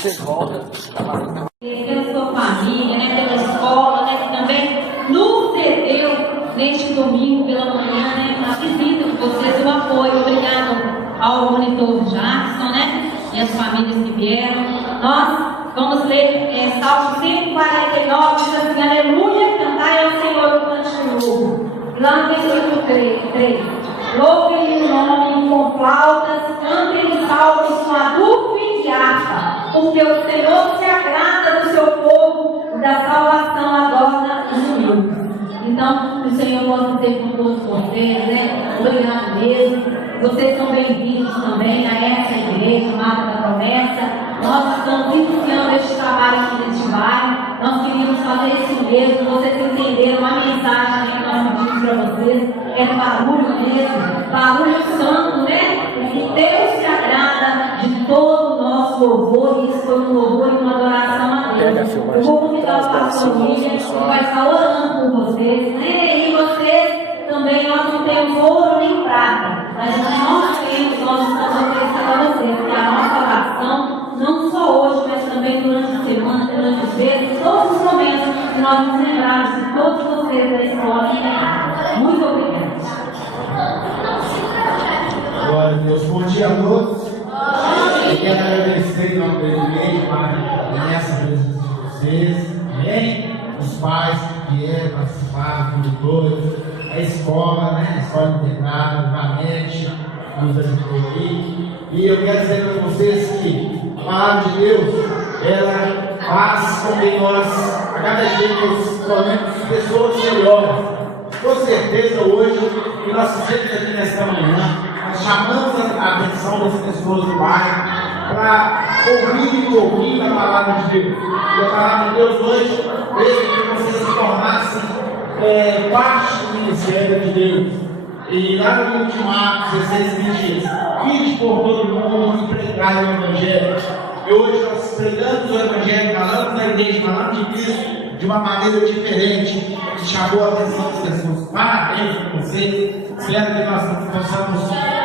você volta. Pela sua família, né, pela escola, né, que também nos cedeu neste domingo pela manhã, né, a visita de vocês, o apoio. Obrigado ao monitor Jackson, né, e as famílias que vieram. Nós vamos ler Salmo 149, diz assim: aleluia, cantai ao Senhor o cântico novo. Lá no versículo 3. Louvem o nome com flautas, cantem salmos com adufo e harpa, porque o Senhor se agrada do seu povo, da salvação adorna os humildes. Então, que o Senhor possa ser com todos vocês, né? Obrigado mesmo. Vocês são bem-vindos também a essa igreja, Marca da Promessa. Nós estamos iniciando este trabalho aqui neste bairro. Nós queríamos fazer isso mesmo. Vocês entenderam a mensagem que nós pedimos para vocês. É barulho mesmo, barulho santo, né? E Deus se agrada de todo o nosso louvor. E isso foi um louvor e uma adoração a Deus. Eu vou convidar o pastor William, que vai estar orando por vocês, né? E vocês também, nós não temos ouro nem prata, mas nós estamos oferecendo a vocês, que a nossa oração, não só hoje, mas também durante a semana, durante os meses, todos os momentos que nós nos lembrarmos de todos vocês da escola. Muito obrigada. Glória a Deus. Bom dia a todos. Eu quero agradecer em nome da igreja, Pai, nessa presença de vocês. Amém? Os pais que vieram participar, os tutores, a escola, né? A escola integrada, o Vanete, nos ajudou aqui. E eu quero dizer para vocês que a palavra de Deus, ela faz com que nós, a cada dia, nos tornemos pessoas melhores. Com certeza, hoje, que nós fizemos aqui nesta manhã, nós chamamos a atenção das pessoas do bairro para ouvir um pouquinho da palavra de Deus. E a palavra de Deus hoje veio que vocês se tornassem parte do ministério de Deus. E lá no livro de Marcos 16 diz: vinde por todo mundo e pregai o Evangelho. E hoje nós pregamos o Evangelho, falamos da igreja, falamos de Cristo de uma maneira diferente, que chamou a atenção das pessoas. Parabéns para vocês. Espero que nós possamos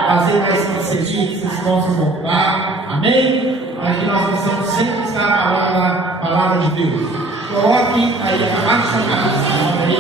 fazer mais parceria, que vocês possam voltar. Amém? Mas que nós possamos sempre estar falando a palavra de Deus. Coloque aí abaixo da cabeça aí.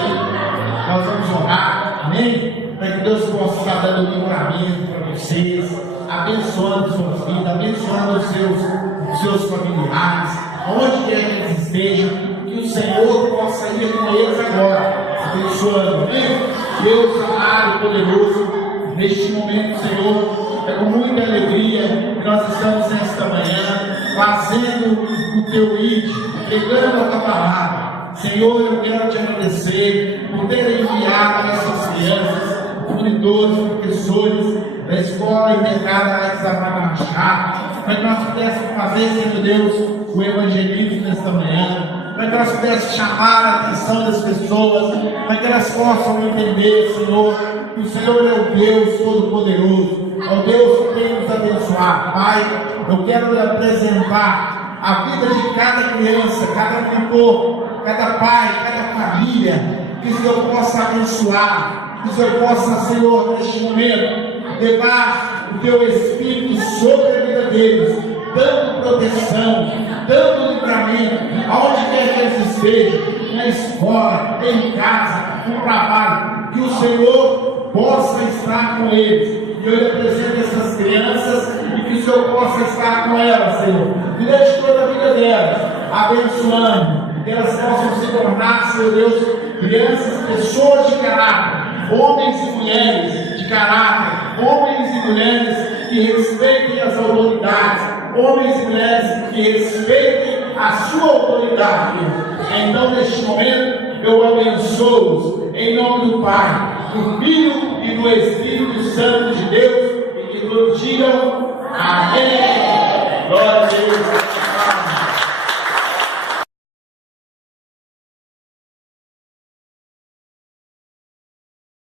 Nós vamos orar. Amém? Para que Deus possa estar dando livramento para vocês, abençoando suas vidas, abençoando os seus familiares, onde quer que eles estejam. Que o Senhor possa ir com eles agora, abençoando. Amém? Deus amado e poderoso, neste momento, Senhor, é com muita alegria que nós estamos nesta manhã fazendo o teu ID, pregando a tua palavra. Senhor, eu quero te agradecer por ter enviado essas crianças, monitores, professores da escola integrada Alex Machado, para que nós pudéssemos fazer, Senhor Deus, o evangelismo nesta manhã, para que nós pudéssemos chamar a atenção das pessoas, para que elas possam entender, Senhor, que o Senhor é o Deus Todo-Poderoso, é o Deus que tem nos abençoar. Pai, eu quero lhe apresentar a vida de cada criança, cada mentor, cada pai, cada família, que o Senhor possa abençoar, que o Senhor possa, Senhor, neste momento, levar o teu Espírito sobre a vida deles, dando proteção, dando livramento, aonde quer que eles estejam, na escola, em casa, no trabalho, que o Senhor possa estar com eles. E eu lhe apresento essas crianças e que o Senhor possa estar com elas, Senhor, durante toda a vida delas, abençoando, que elas possam se tornar, Senhor Deus, crianças, pessoas de caráter, homens e mulheres de caráter, homens e mulheres que respeitem as autoridades, homens e mulheres que respeitem a sua autoridade. Então, neste momento, eu abençoo-os em nome do Pai, do Filho e do Espírito Santo de Deus, e que todos digam amém.